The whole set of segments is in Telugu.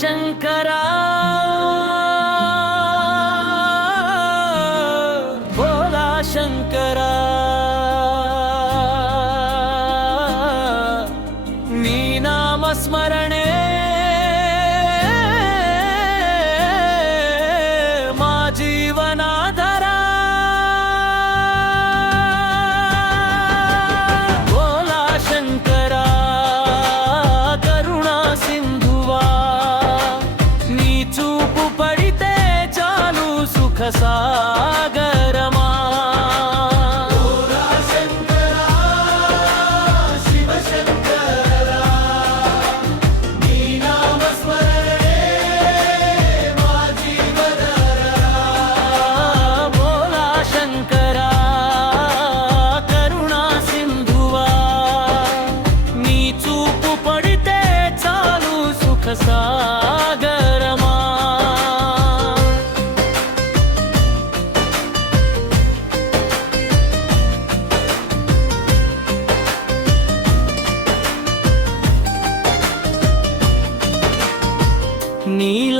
శంకరా ಸುಖ ಸಾಗರ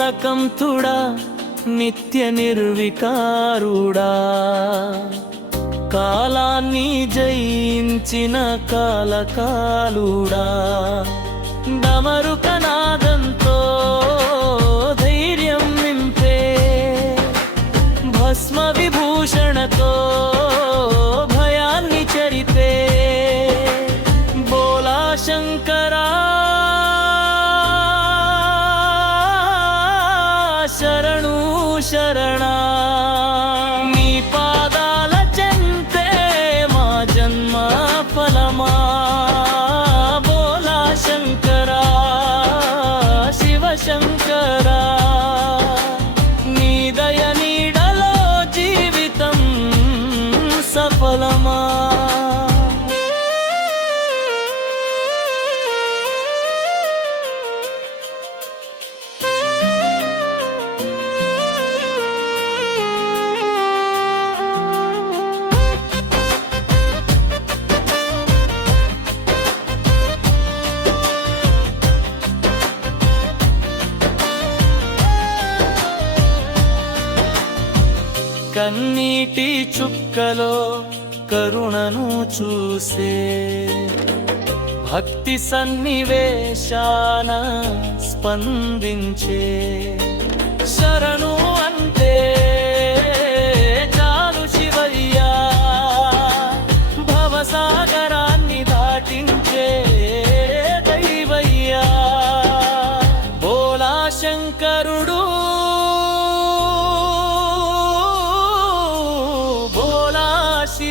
నీలకంతుడా నిత్య నిర్వికారుడా. కాలాన్ని జయించిన కాలకాలుడా. డమరుకనాదంతో ధైర్యం నింపే భస్మ విభూషణతో శరణా నీ పాదాల చెంతే మా జన్మ ఫలమా బోలా శంకరా శివ శంకరా నీ దయ నీడలో జీవితం సఫలమా కన్నీటి చుక్కలో కరుణను చూసే. భక్తి సన్నివేశాన స్పందించే. శరణు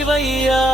Bahia.